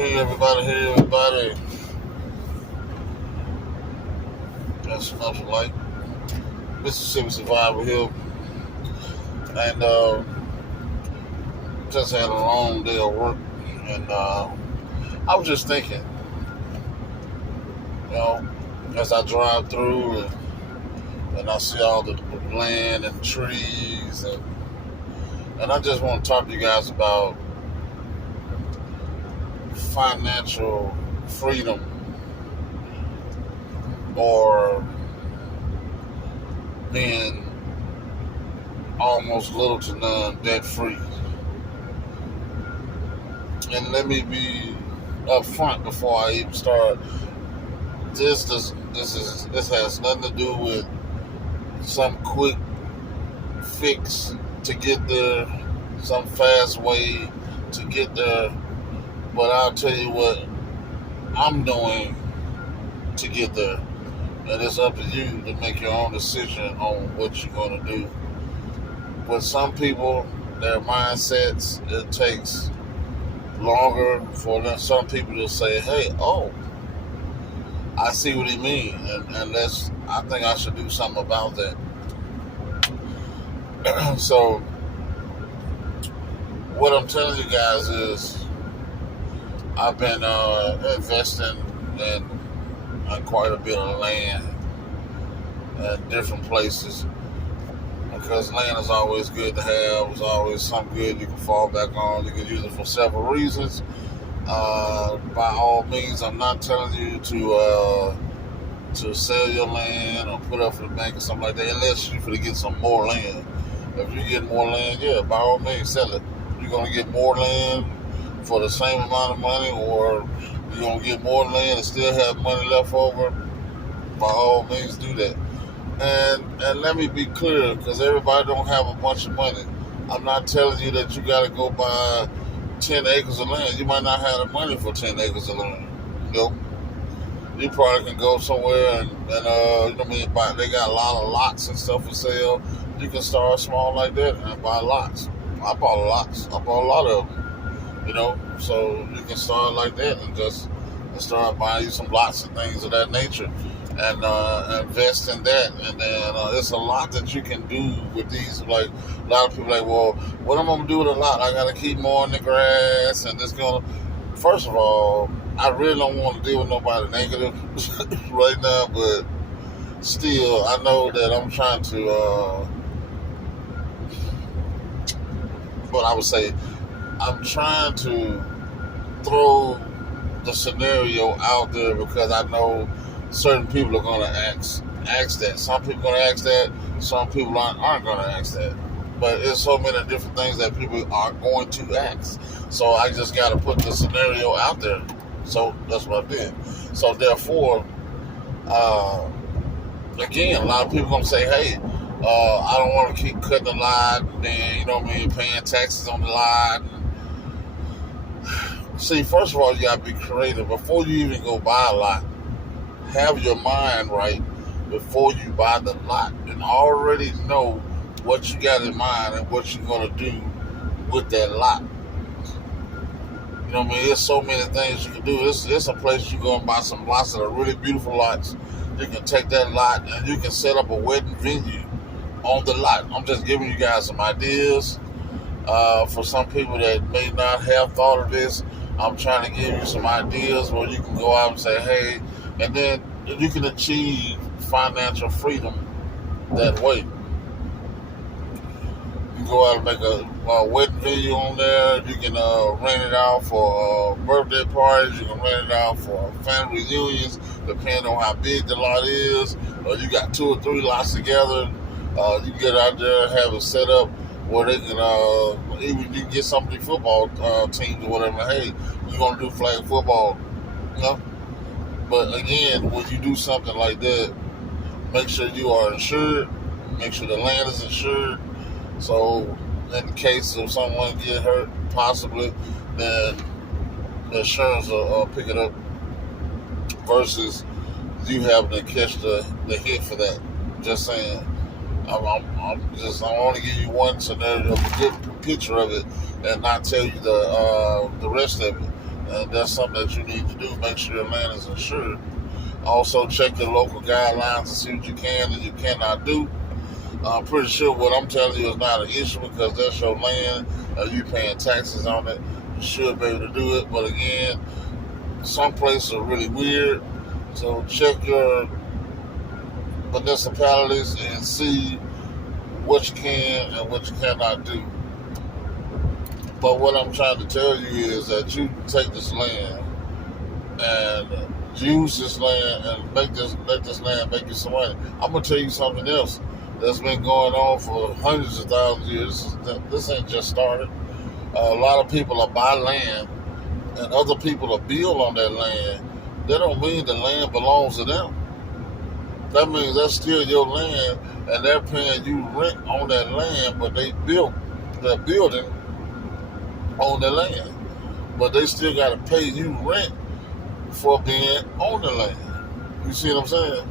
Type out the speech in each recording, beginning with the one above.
Hey everybody. That's nothing like Mississippi Survival here. And just had a long day of work. And I was just thinking, you know, as I drive through and I see all the land and trees. And I just want to talk to you guys about financial freedom or being almost little to none debt free. And let me be upfront before I even start. This has nothing to do with some quick fix to get there, some fast way to get there. But I'll tell you what I'm doing to get there. And it's up to you to make your own decision on what you're going to do. With some people, their mindsets, it takes longer for them. Some people to say, hey, I see what he means, and I think I should do something about that. So, what I'm telling you guys is, I've been investing in quite a bit of land at different places because land is always good to have. It's always something good you can fall back on. You can use it for several reasons. By all means, I'm not telling you to sell your land or put up for the bank or something like that, unless you're going to get some more land. If you get more land, yeah, by all means, sell it. You're going to get more land for the same amount of money, or you're going to get more land and still have money left over, by all means, do that. And let me be clear, because everybody don't have a bunch of money. I'm not telling you that you got to go buy 10 acres of land. You might not have the money for 10 acres of land. You probably can go somewhere and you know what I mean, they got a lot of lots and stuff for sale. You can start small like that and buy lots. I bought lots. I bought a lot of them, so you can start like that and start buying you some lots and things of that nature and invest in that. And then there's a lot that you can do with these. Like, a lot of people like, well, what am I going to do with a lot? I got to keep mowing the grass and this going to... First of all, I really don't want to deal with nobody negative right now, but still, I know that I'm trying to, I'm trying to throw the scenario out there because I know certain people are going to ask that. Some people are going to ask that. Some people aren't going to ask that. But there's so many different things that people are going to ask. So I just got to put the scenario out there. So that's what I did. So therefore, again, a lot of people going to say, hey, I don't want to keep cutting the lot and then, paying taxes on the lot. See, first of all, you got to be creative. Before you even go buy a lot, have your mind right before you buy the lot and already know what you got in mind and what you're going to do with that lot. There's so many things you can do. It's a place you go and buy some lots that are really beautiful lots. You can take that lot and you can set up a wedding venue on the lot. I'm just giving you guys some ideas. For some people that may not have thought of this, I'm trying to give you some ideas where you can go out and say, hey, and then you can achieve financial freedom that way. You can go out and make a wedding venue on there. You can rent it out for birthday parties. You can rent it out for family reunions, depending on how big the lot is. Or you got 2 or 3 lots together. You get out there and have it set up where they can, even you get some of the football teams or whatever. Hey, we're going to do flag football. But again, when you do something like that, make sure you are insured. Make sure the land is insured. So in the case of someone get hurt, possibly, then the insurance will pick it up versus you having to catch the hit for that. Just saying. I want to give you one scenario, a good picture of it, and not tell you the rest of it. And that's something that you need to do. Make sure your land is insured. Also, check your local guidelines to see what you can and you cannot do. I'm pretty sure what I'm telling you is not an issue because that's your land. You paying taxes on it. You should be able to do it. But again, some places are really weird. So check your municipalities and see what you can and what you cannot do. But what I'm trying to tell you is that you take this land and use this land and let this land make you some money. I'm gonna tell you something else that's been going on for hundreds of thousands of years. This ain't just started. A lot of people are buy land and other people are build on that land. That don't mean the land belongs to them. That means that's still your land and they're paying you rent on that land, but they built the building on the land. But they still got to pay you rent for being on the land. You see what I'm saying?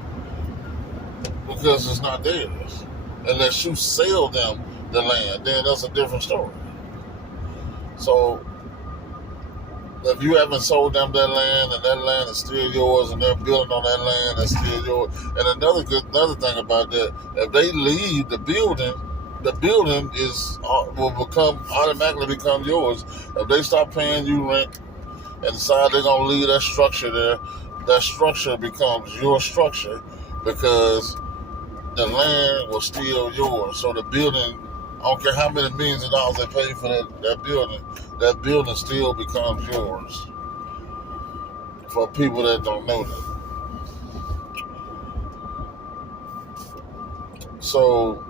Because it's not theirs. Unless you sell them the land, then that's a different story. So if you haven't sold them that land and that land is still yours and they're building on that land that's still yours. And another thing about that, if they leave the building will automatically become yours. If they stop paying you rent and decide they're gonna leave that structure there, that structure becomes your structure because the land was still yours. So the building, I don't care how many millions of dollars they pay for that building still becomes yours. For people that don't know that. So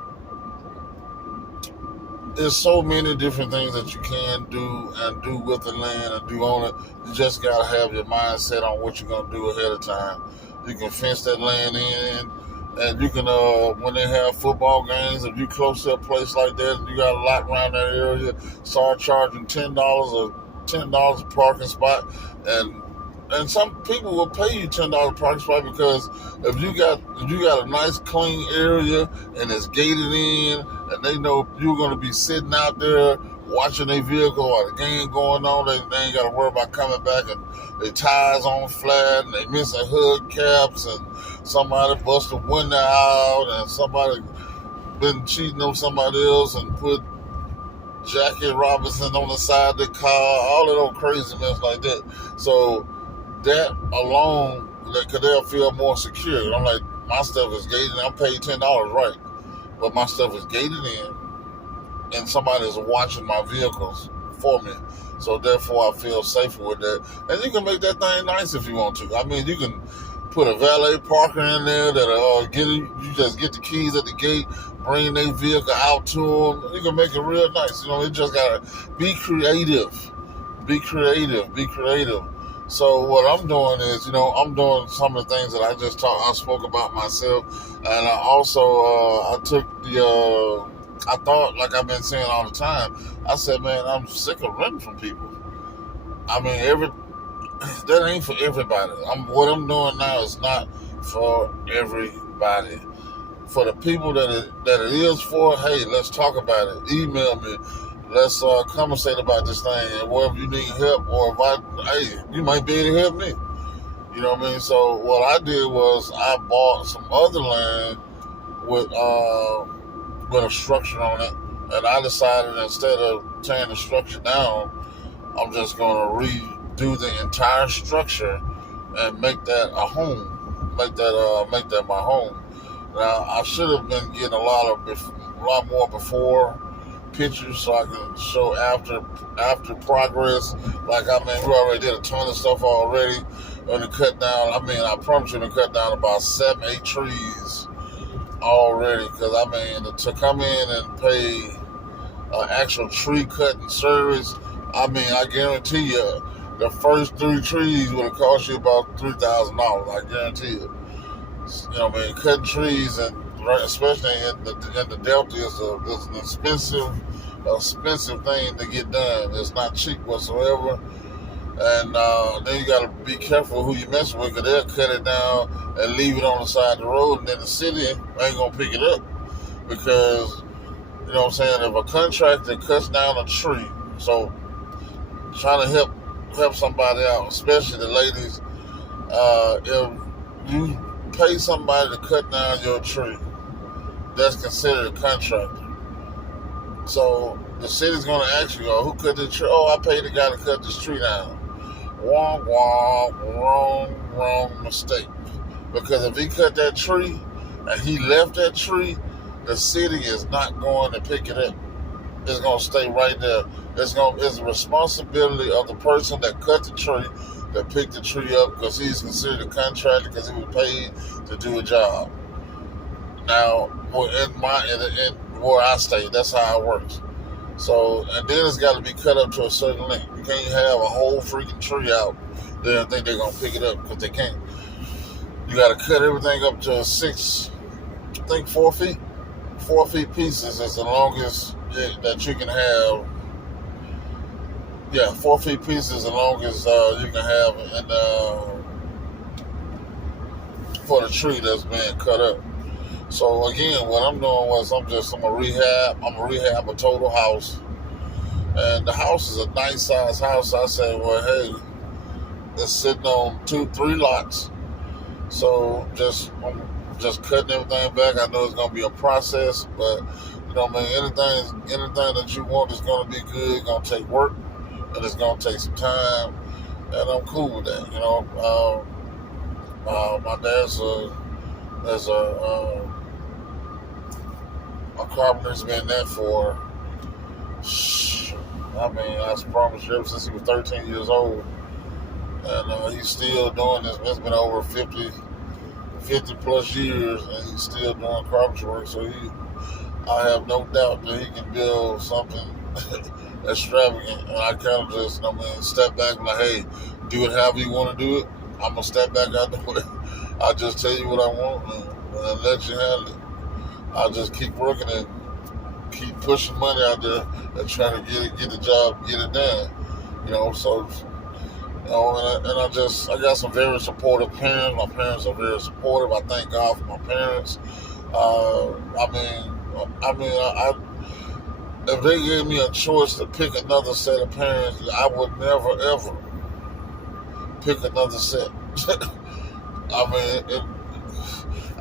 there's so many different things that you can do and do with the land and do on it. You just gotta have your mindset on what you're gonna do ahead of time. You can fence that land in, and you can when they have football games, if you close to a place like that and you got a lot around that area, start charging $10 a parking spot, and some people will pay you $10 a parking spot because if you got a nice clean area and it's gated in and they know you're going to be sitting out there watching their vehicle while the game going on, they ain't got to worry about coming back and their tires on flat and they missing hood caps and somebody bust a window out and somebody been cheating on somebody else and put Jackie Robinson on the side of the car, all of those crazy mess like that. So that alone, because they'll feel more secure. I'm like, my stuff is gated. I'm paid $10, right? But my stuff is gated in, and somebody is watching my vehicles for me. So therefore, I feel safer with that. And you can make that thing nice if you want to. I mean, you can put a valet parker in there that you just get the keys at the gate, bring their vehicle out to them. You can make it real nice. You know, you just gotta be creative. Be creative. Be creative. So what I'm doing is, I'm doing some of the things that I spoke about myself, and I also I took I thought, like I've been saying all the time, I said, man, I'm sick of renting from people. I mean, that ain't for everybody. What I'm doing now is not for everybody. For the people that it is for, hey, let's talk about it. Email me. Let's conversate about this thing, and wherever you need help, or you might be able to help me. You know what I mean? So what I did was I bought some other land with a structure on it, and I decided instead of tearing the structure down, I'm just going to redo the entire structure and make that a home. Make that my home. Now I should have been getting a lot more before pictures so I can show after progress. Like, I mean, we already did a ton of stuff already. We're going to cut down, I promise you, to cut down about 7-8 trees already. Because, I mean, to come in and pay actual tree cutting service, I mean, I guarantee you, the first 3 trees would have cost you about $3,000. I guarantee it. You know what I mean? Cutting trees, and especially in the Delta, is an expensive thing to get done. It's not cheap whatsoever. And then you got to be careful who you mess with, because they'll cut it down and leave it on the side of the road, and then the city ain't going to pick it up. Because, you know what I'm saying, if a contractor cuts down a tree, so trying to help help somebody out, especially the ladies. If you pay somebody to cut down your tree, that's considered a contractor. So the city's going to ask you, oh, who cut this tree? Oh, I paid the guy to cut this tree down. Wrong, wrong mistake. Because if he cut that tree and he left that tree, the city is not going to pick it up. It's going to stay right there. It's the responsibility of the person that cut the tree to pick the tree up, because he's considered a contractor because he was paid to do a job. Now, in where I stay, that's how it works. So, and then it's got to be cut up to a certain length. You can't have a whole freaking tree out there and think they're going to pick it up, because they can't. You got to cut everything up to 4 feet. 4 feet pieces is the longest that you can have. Yeah, 4 feet pieces is the longest you can have for the tree that's being cut up. So again, what I'm doing was I'm gonna rehab a total house, and the house is a nice size house. I said, well, hey, it's sitting on 2-3 lots, so I'm just cutting everything back. I know it's gonna be a process, but you know, man, anything that you want is gonna be good. It's gonna take work, and it's gonna take some time, and I'm cool with that. You know, my dad's a carpenter's been there for, I promise you, ever since he was 13 years old. And he's still doing this. It's been over 50 plus years, and he's still doing carpentry work. So I have no doubt that he can build something extravagant. And I kind of just, step back and like, hey, do it however you want to do it. I'm going to step back out the way. I'll just tell you what I want and let you handle it. I'll just keep working and keep pushing money out there and trying to get the job, get it done. You know, so, you know, and I got some very supportive parents. My parents are very supportive. I thank God for my parents. If they gave me a choice to pick another set of parents, I would never, ever pick another set.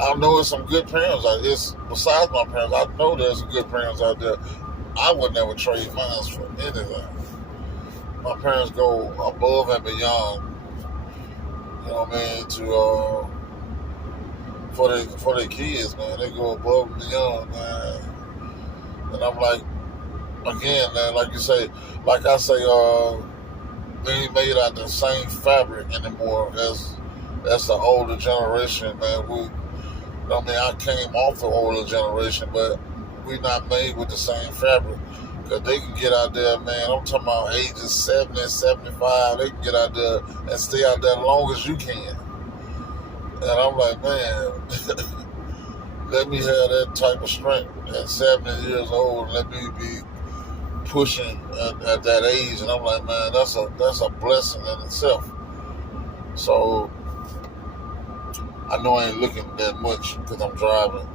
I know there's some good parents out there. Besides my parents, I know there's some good parents out there. I would never trade mine for anything. My parents go above and beyond, you know what I mean, for their kids, man. They go above and beyond, man. And I'm like, again, man, like I say, they ain't made out the same fabric anymore as the older generation, man. I came off the older generation, but we not made with the same fabric. Because they can get out there, man, I'm talking about ages 70 and 75, they can get out there and stay out there as long as you can. And I'm like, man, let me have that type of strength at 70 years old, and let me be pushing at that age. And I'm like, man, that's a blessing in itself. So I know I ain't looking that much because I'm driving,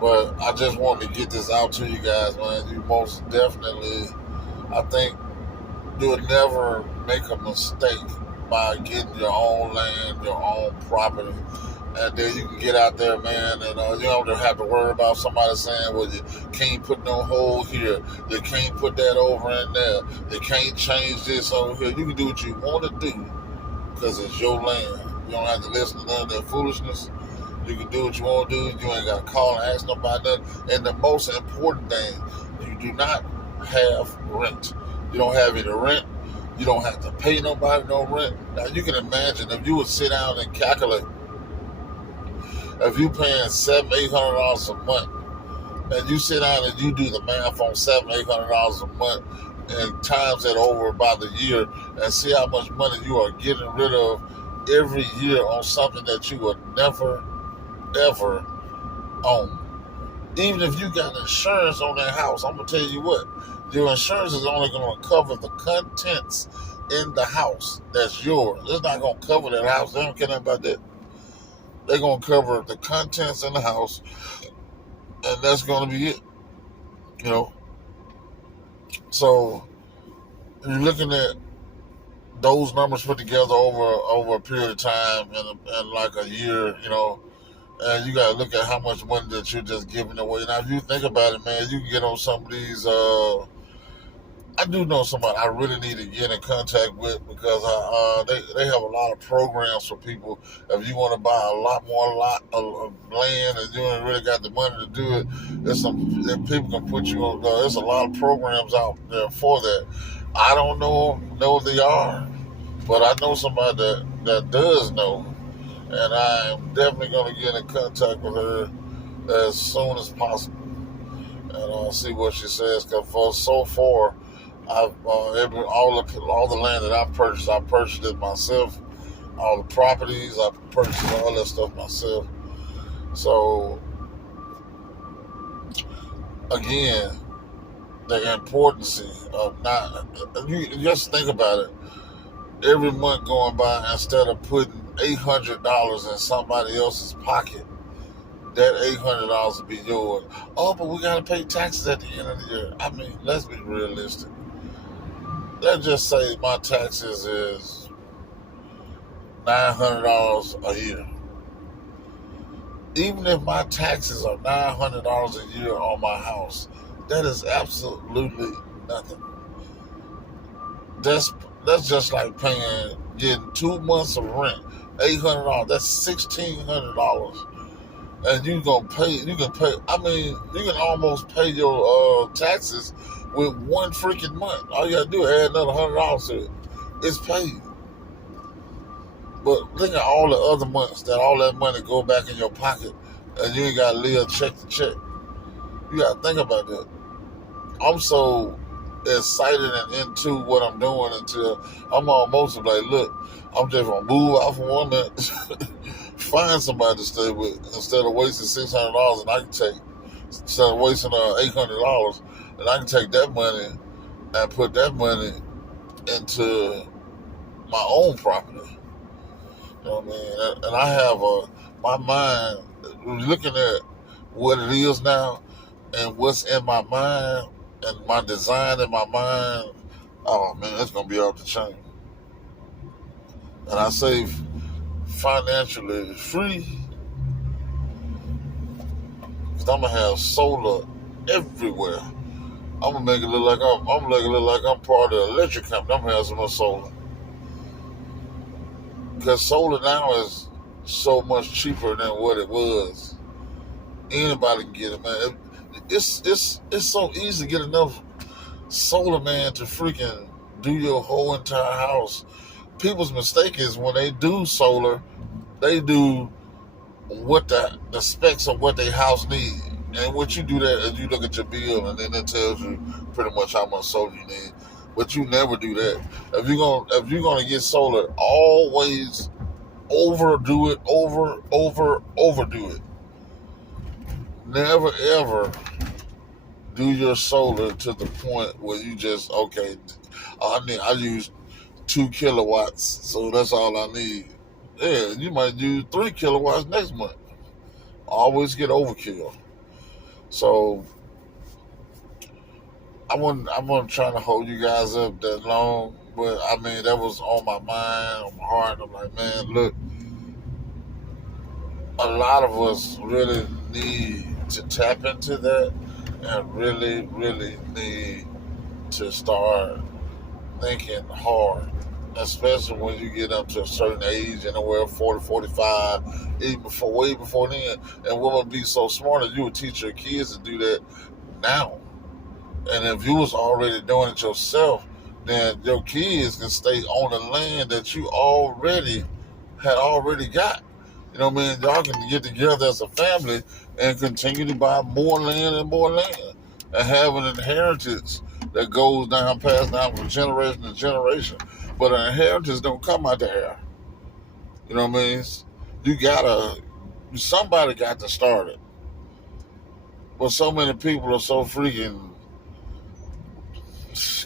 but I just wanted to get this out to you guys, man. You most definitely, I think you'll never make a mistake by getting your own land, your own property, and then you can get out there, man, and you don't have to worry about somebody saying, well, you can't put no hole here, you can't put that over in there, you can't change this over here. You can do what you want to do because it's your land. You don't have to listen to none of that foolishness. You can do what you want to do. You ain't got to call and ask nobody nothing. And the most important thing, you do not have rent. You don't have any rent. You don't have to pay nobody no rent. Now, you can imagine if you would sit down and calculate, if you paying $700-800 a month, and you sit down and you do the math on $700-800 a month and times that over by the year and see how much money you are getting rid of every year on something that you would never, ever own. Even if you got insurance on that house, I'm going to tell you what, your insurance is only going to cover the contents in the house that's yours. It's not going to cover that house. They don't care nothing about that. They're going to cover the contents in the house, and that's going to be it. You know? So, you're looking at those numbers put together over a period of time in like a year, and you gotta look at how much money that you're just giving away. Now, if you think about it, man, you can get on some of these. I do know somebody I really need to get in contact with because they have a lot of programs for people. If you want to buy a lot more of land and you ain't really got the money to do it, then people can put you on. There's a lot of programs out there for that. I don't know if they are, but I know somebody that does know, and I am definitely going to get in contact with her as soon as possible, and I'll see what she says. Because for so far, I've all the land that I purchased it myself. All the properties, I purchased all that stuff myself. So again, the importance of not. You just think about it. Every month going by, instead of putting $800 in somebody else's pocket, that $800 will be yours. Oh, but we gotta pay taxes at the end of the year. I mean, let's be realistic. Let's just say my taxes is $900 a year. Even if my taxes are $900 a year on my house, that is absolutely nothing. That's just like getting 2 months of rent, $800. That's $1,600, and you can pay. I mean, you can almost pay your taxes with one freaking month. All you gotta do is add another $100 to it. It's paid. But think of all the other months that all that money go back in your pocket, and you ain't gotta live check to check. You gotta think about that. I'm so excited and into what I'm doing until I'm almost like, look, I'm just gonna move out for 1 minute, find somebody to stay with instead of wasting $600, and I can take instead of wasting $800, and I can take that money and put that money into my own property. You know what I mean? And I have my mind looking at what it is now and what's in my mind and my design in my mind. Oh man, it's gonna be off the chain. And I say financially free because I'm gonna have solar everywhere. I'm gonna make it look like I'm part of the electric company. I'm gonna have some more solar. Because solar now is so much cheaper than what it was. Anybody can get it, man. It's so easy to get enough solar, man, to freaking do your whole entire house. People's mistake is when they do solar, they do what the specs of what their house need. And what you do that is you look at your bill and then it tells you pretty much how much solar you need. But you never do that. If you're gonna get solar, always overdo it, overdo it. Never ever do your solar to the point where you just I use 2 kilowatts, so that's all I need. Yeah, you might use 3 kilowatts next month. Always get overkill. So I wasn't trying to hold you guys up that long, but I mean that was on my mind, on my heart. I'm like, man, look, a lot of us really need to tap into that and really, really need to start thinking hard, especially when you get up to a certain age, anywhere 40, 45, even way before then. And what would be so smart is you would teach your kids to do that now. And if you was already doing it yourself, then your kids can stay on the land that you already got. You know what I mean? Y'all can get together as a family and continue to buy more land and more land and have an inheritance that goes down, passed down from generation to generation. But an inheritance don't come out the air. You know what I mean? Somebody got to start it. But so many people are so freaking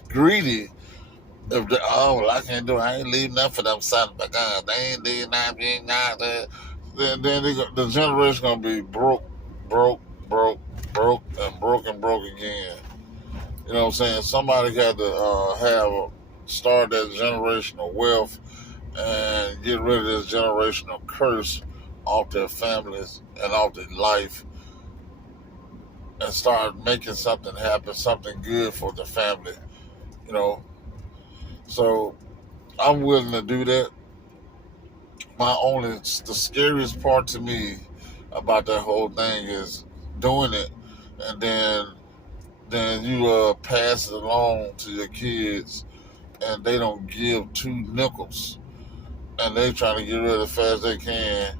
greedy. If they, I can't do it. I ain't leaving nothing for them sons of guns. They ain't leaving nothing. Then the generation gonna be broke, and broke again. You know what I'm saying? Somebody got to have start that generational wealth and get rid of this generational curse off their families and off their life, and start making something happen, something good for the family, you know. So I'm willing to do that. The scariest part to me about that whole thing is doing it, and then you pass it along to your kids, and they don't give two nickels, and they trying to get rid of it as fast as they can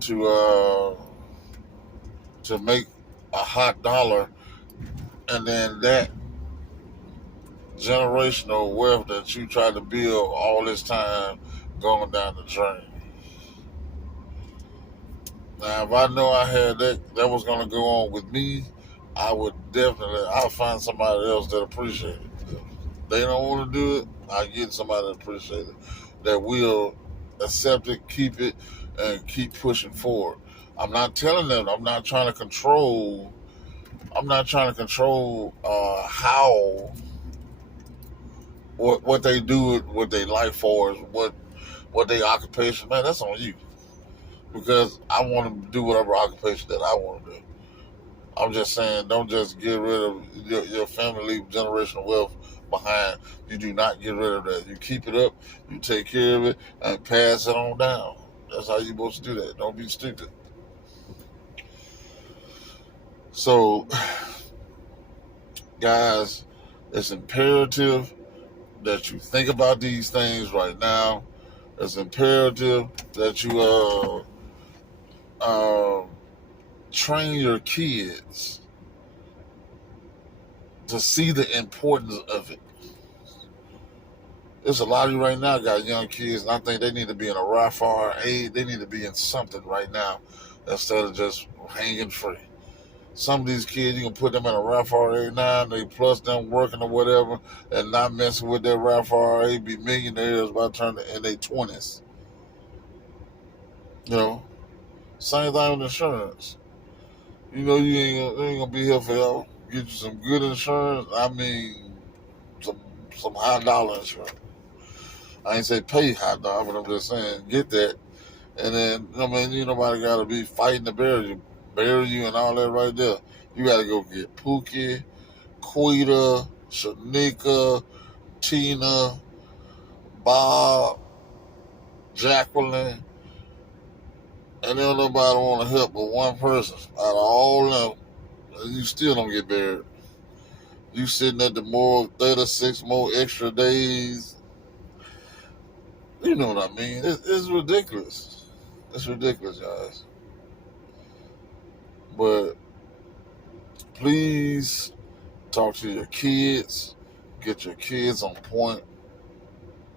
to to make a hot dollar, and then that generational wealth that you tried to build all this time going down the drain. Now, if I know I had that was going to go on with me, I'll find somebody else that appreciate it. If they don't want to do it, I'll get somebody that appreciate it, that will accept it, keep it, and keep pushing forward. I'm not telling them. I'm not trying to control how what they do with their life for is what their occupation. Man, that's on you, because I want to do whatever occupation that I want to do. I'm just saying, don't just get rid of your family, leave generational wealth behind. You do not get rid of that. You keep it up, you take care of it, and pass it on down. That's how you're supposed to do that. Don't be stupid. So, guys, it's imperative that you think about these things right now. It's imperative that you train your kids to see the importance of it. There's a lot of you right now got young kids, and I think they need to be in a RFRA. They need to be in something right now instead of just hanging free. Some of these kids, you can put them in a RFRA now, they plus them working or whatever, and not messing with their RFRA, be millionaires by turning in their 20s. You know, same thing with insurance. You know, you ain't gonna be here forever. Get you some good insurance. I mean, some high dollar insurance. I ain't say pay high dollar, but I'm just saying get that. And then, I mean, you nobody got to be fighting to bury you and all that right there. You got to go get Pookie, Quita, Shanika, Tina, Bob, Jacqueline, and then nobody want to help but one person out of all of them. And you still don't get buried. You sitting at the morgue 36 more extra days. You know what I mean? It's ridiculous. It's ridiculous, guys. But please talk to your kids. Get your kids on point.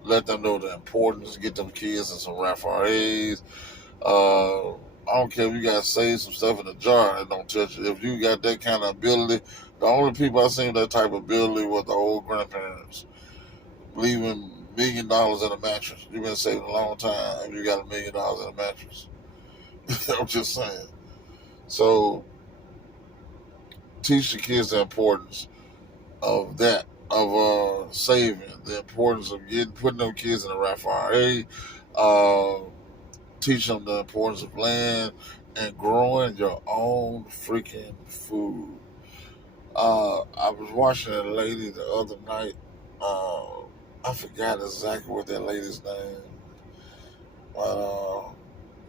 Let them know the importance. Get them kids in some RFRAs. I don't care if you got to save some stuff in a jar and don't touch it. If you got that kind of ability, the only people I seen that type of ability were the old grandparents. Leaving $1 million in a mattress. You've been saving a long time if you got $1 million in a mattress. I'm just saying. So teach the kids the importance of that, of saving, the importance of putting them kids in the RFRA, teach them the importance of land and growing your own freaking food. I was watching a lady the other night. I forgot exactly what that lady's name, but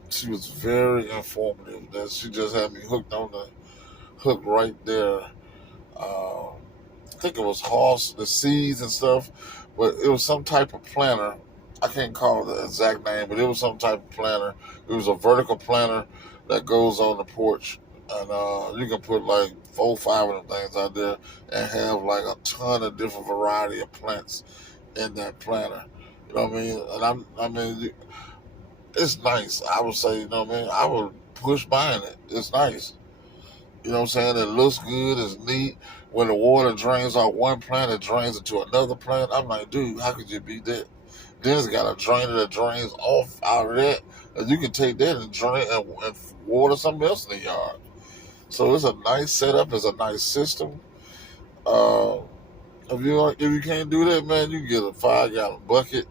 she was very informative. That she just had me hooked on the hook right there. I think it was horse, the seeds and stuff, but it was some type of planter. I can't call the exact name, but it was some type of planter. It was a vertical planter that goes on the porch, and you can put like 4 or 5 of them things out there and have like a ton of different variety of plants in that planter. You know what I mean? And I mean, it's nice. I would say, you know what I mean? I would push buying it. It's nice. You know what I'm saying? It looks good. It's neat. When the water drains off one plant, it drains into another plant. I'm like, dude, how could you beat that? Then it's got a drainer that drains off out of that, and you can take that and drain and water something else in the yard. So it's a nice setup. It's a nice system. If you can't do that, man, you can get a 5 gallon bucket.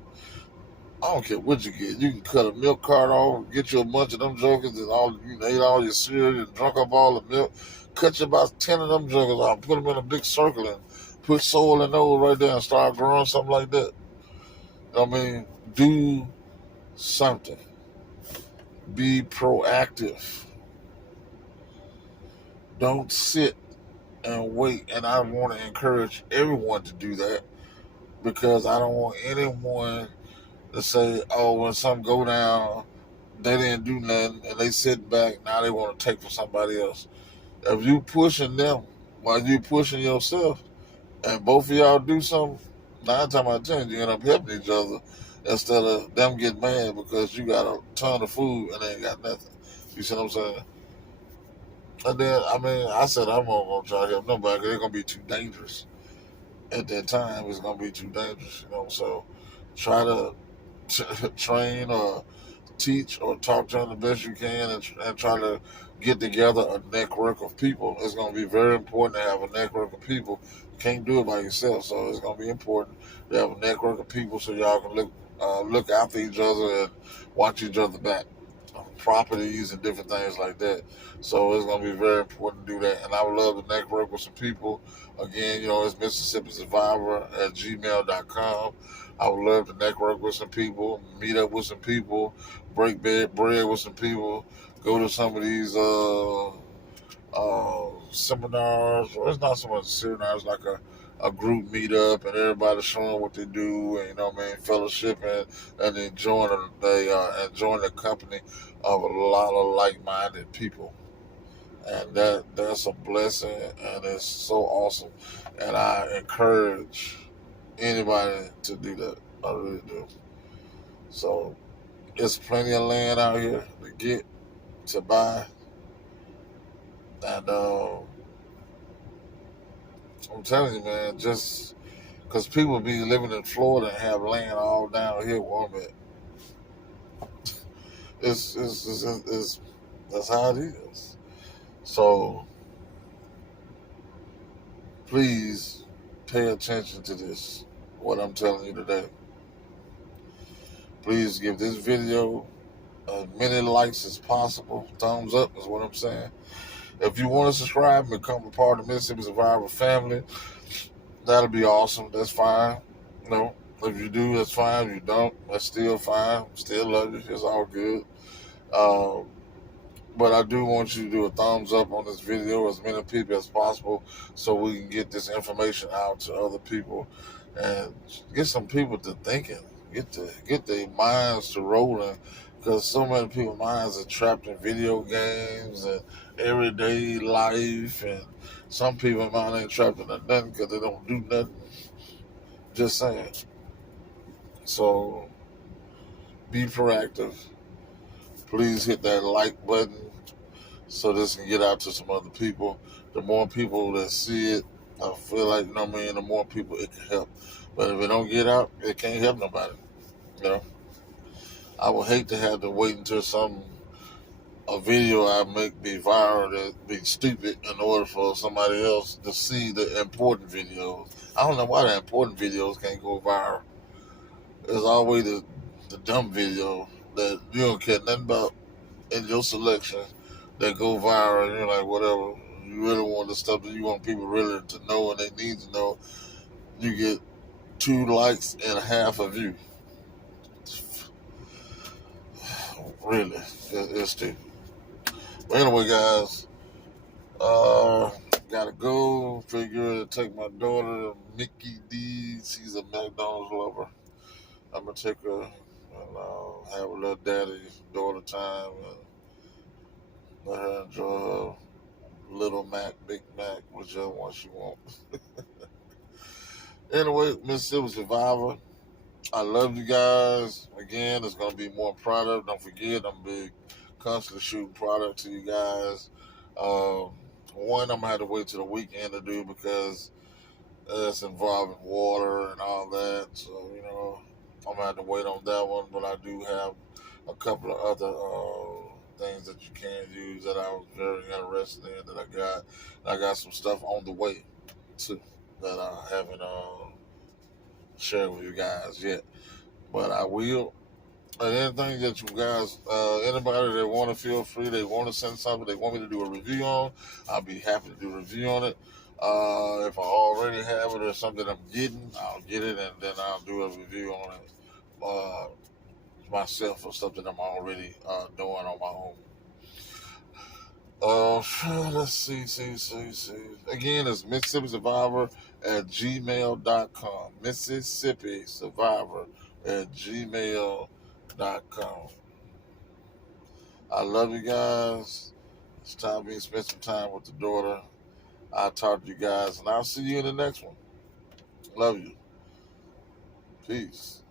I don't care what you get. You can cut a milk cart off, get you a bunch of them jokers, and ate all your cereal and drunk up all the milk. Cut you about 10 of them jokers off, put them in a big circle, and put soil in those right there and start growing something like that. I mean, do something. Be proactive. Don't sit and wait. And I want to encourage everyone to do that because I don't want anyone to say, "Oh, when something go down, they didn't do nothing and they sit back. Now they want to take from somebody else." If you pushing them while you pushing yourself, and both of y'all do something, 9 times out of 10 you end up helping each other instead of them getting mad because you got a ton of food and they ain't got nothing. You see what I'm saying? And then I said I'm not gonna try to help nobody because it's gonna be too dangerous. At that time, it's gonna be too dangerous. So try to train or teach or talk to them the best you can and try to get together a network of people. It's going to be very important to have a network of people. You can't do it by yourself, so it's going to be important to have a network of people so y'all can look after each other and watch each other back. Properties and different things like that. So it's going to be very important to do that. And I would love to network with some people. Again, it's Mississippi Survivor at gmail.com. I would love to network with some people, meet up with some people, break bread with some people, go to some of these seminars. Or it's not so much seminars, like a group meetup and everybody showing what they do and fellowship and enjoying the company of a lot of like-minded people. And that's a blessing and it's so awesome. And I encourage anybody to do that. I really do. So there's plenty of land out here to get, to buy. And I'm telling you, man, just because people be living in Florida and have land all down here where I'm at. It's that's how it is. So please pay attention to this, what I'm telling you today. Please give this video as many likes as possible. Thumbs up is what I'm saying. If you want to subscribe and become a part of the Mississippi Survivor family, that'll be awesome. That's fine. If you do, that's fine. If you don't, that's still fine. Still love you. It's all good. But I do want you to do a thumbs up on this video, as many people as possible, so we can get this information out to other people and get some people to thinking, get their minds to rolling, because so many people's minds are trapped in video games and everyday life, and some people's mind ain't trapped in nothing because they don't do nothing. Just saying. So be proactive. Please hit that like button so this can get out to some other people. The more people that see it, I feel like, the more people it can help. But if it don't get out, it can't help nobody. I would hate to have to wait until a video I make be viral to be stupid in order for somebody else to see the important videos. I don't know why the important videos can't go viral. There's always the dumb video that you don't care nothing about in your selection that go viral, and you're like, whatever. You really want the stuff that you want people really to know and they need to know. You get 2 likes and half a view. Really, it's stupid. But anyway, guys, gotta go. Figure to take my daughter, Mickey D. She's a McDonald's lover. I'm gonna take her and have a little daddy-daughter time and let her enjoy her Little Mac, Big Mac, whichever one she wants. Anyway, Mississippi Survivor, I love you guys. Again, it's going to be more product. Don't forget, I'm be constantly shooting product to you guys. One, I'm going to have to wait till the weekend to do because it's involving water and all that. So, I'm going to have to wait on that one. But I do have a couple of other things that you can use that I was very interested in that I got. I got some stuff on the way too. that I haven't shared with you guys yet. But I will. And anything that you guys, anybody that want to, feel free, they want to send something, they want me to do a review on, I'll be happy to do a review on it. If I already have it or something I'm getting, I'll get it and then I'll do a review on it myself or something I'm already doing on my own. Let's see. Again, it's Mississippi Survivor at gmail.com. Mississippi Survivor at gmail.com. I love you guys. It's time for me to spend some time with the daughter. I'll talk to you guys, and I'll see you in the next one. Love you. Peace.